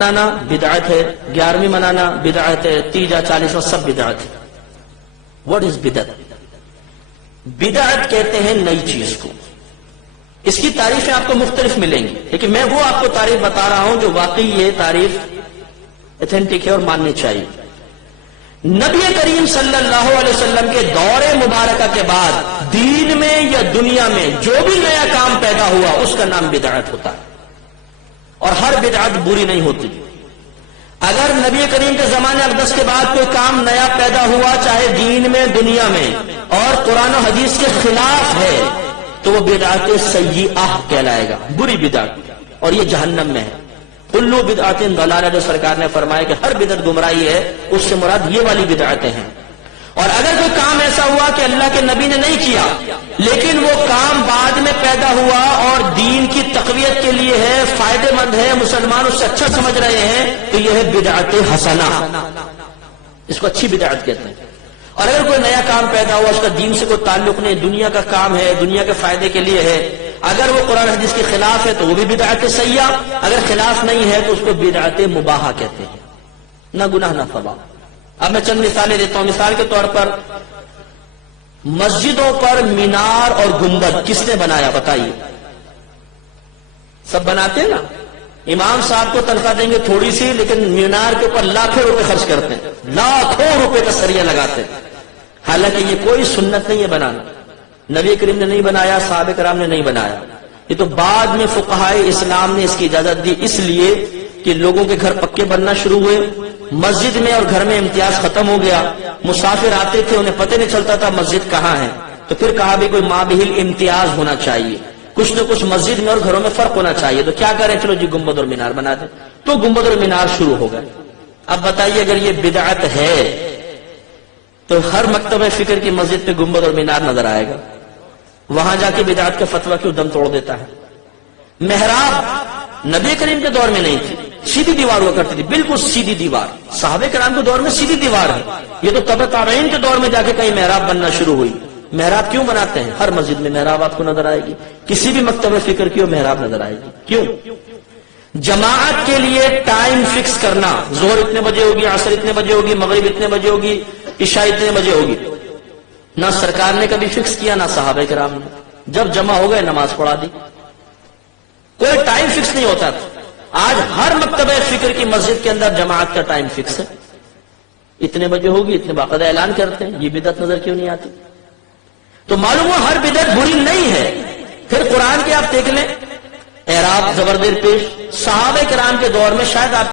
منانا بدعت ہے، 11ویں منانا بدعت ہے، تیجا 40واں سب بدعت ہے۔ واٹ از بدعت؟ بدعت کہتے ہیں نئی چیز کو۔ اس کی تعریفیں آپ کو مختلف ملیں گی، لیکن میں وہ آپ کو تعریف بتا رہا ہوں جو واقعی یہ تعریف ایتھینٹک ہے اور ماننی چاہیے۔ نبی کریم صلی اللہ علیہ وسلم کے دور مبارکہ کے بعد دین میں یا دنیا میں جو بھی نیا کام پیدا ہوا اس کا نام بدعت ہوتا ہے، اور ہر بدعت بری نہیں ہوتی۔ اگر نبی کریم کے زمانے اقدس کے بعد کوئی کام نیا پیدا ہوا چاہے دین میں دنیا میں اور قرآن و حدیث کے خلاف ہے تو وہ بدعت سیئہ کہلائے گا، بری بدعت، اور یہ جہنم میں ہے۔ کلو بدعت ضلالہ جو سرکار نے فرمایا کہ ہر بدعت گمراہی ہے، اس سے مراد یہ والی بدعتیں ہیں۔ اور اگر کوئی کام ایسا ہوا کہ اللہ کے نبی نے نہیں کیا لیکن وہ کام بعد میں پیدا ہوا اور دین کی تقویت کے لیے ہے، فائدے مند ہے، مسلمان اس سے اچھا سمجھ رہے ہیں، تو یہ ہے بدعت حسنہ، اس کو اچھی بدعت کہتے ہیں۔ اور اگر کوئی نیا کام پیدا ہوا اس کا دین سے کوئی تعلق نہیں، دنیا کا کام ہے، دنیا کے فائدے کے لیے ہے، اگر وہ قرآن حدیث کے خلاف ہے تو وہ بھی بدعت سیئہ، اگر خلاف نہیں ہے تو اس کو بدعت مباحہ کہتے ہیں، نہ گناہ نہ ثواب۔ اب میں چند مثالیں دیتا ہوں۔ مثال کے طور پر مسجدوں پر مینار اور گنبد کس نے بنایا بتائیے؟ سب بناتے ہیں نا؟ امام صاحب کو تنخواہ دیں گے تھوڑی سی، لیکن مینار کے اوپر لاکھوں روپے خرچ کرتے ہیں، لاکھوں روپے کا سریہ لگاتے ہیں، حالانکہ یہ کوئی سنت نہیں ہے بنانا۔ نبی کریم نے نہیں بنایا، صحابہ کرام نے نہیں بنایا، یہ تو بعد میں فقہائے اسلام نے اس کی اجازت دی، اس لیے کہ لوگوں کے گھر پکے بننا شروع ہوئے، مسجد میں اور گھر میں امتیاز ختم ہو گیا، مسافر آتے تھے انہیں پتہ نہیں چلتا تھا مسجد کہاں ہے، تو پھر کہا بھی کوئی مابہل امتیاز ہونا چاہیے، کچھ نہ کچھ مسجد میں اور گھروں میں فرق ہونا چاہیے، تو کیا کریں، چلو جی گنبد اور مینار بنا دیں، تو گنبد اور مینار شروع ہو گئے۔ اب بتائیے اگر یہ بدعت ہے تو ہر مکتبہ فکر کی مسجد پہ گنبد اور مینار نظر آئے گا، وہاں جا کے بدعت کا فتویٰ کیوں دم توڑ دیتا ہے؟ محراب نبی کریم کے دور میں نہیں تھی، سیدھی دیوار ہوا کرتی تھی، بالکل سیدھی دیوار، صحابہ کرام کے دور میں سیدھی دیوار ہے، یہ تو تبع تابعین کے دور میں جا کے کہیں محراب بننا شروع ہوئی۔ محراب کیوں بناتے ہیں؟ ہر مسجد میں محراب آپ کو نظر آئے گی، کسی بھی مکتبہ فکر کی وہ محراب نظر آئے گی۔ کیوں؟ جماعت کے لیے ٹائم فکس کرنا، ظہر اتنے بجے ہوگی، عصر اتنے بجے ہوگی، مغرب اتنے بجے ہوگی، عشاء اتنے بجے ہوگی، نہ سرکار نے کبھی فکس کیا نہ صحابہ کرام نے، جب جمع ہو گئے نماز پڑھا دی، کوئی ٹائم فکس نہیں ہوتا تھا۔ آج ہر مکتبہ فکر کی مسجد کے اندر جماعت کا ٹائم فکس ہے، اتنے بجے ہوگی، اتنے باقاعدہ اعلان کرتے ہیں، یہ بدعت نظر کیوں نہیں آتی؟ تو معلوم ہوا ہر بدعت بری نہیں ہے۔ پھر قرآن کے آپ دیکھ لیں، اعراب زبردیر پیش، صحابہ کرام کے دور میں شاید آپ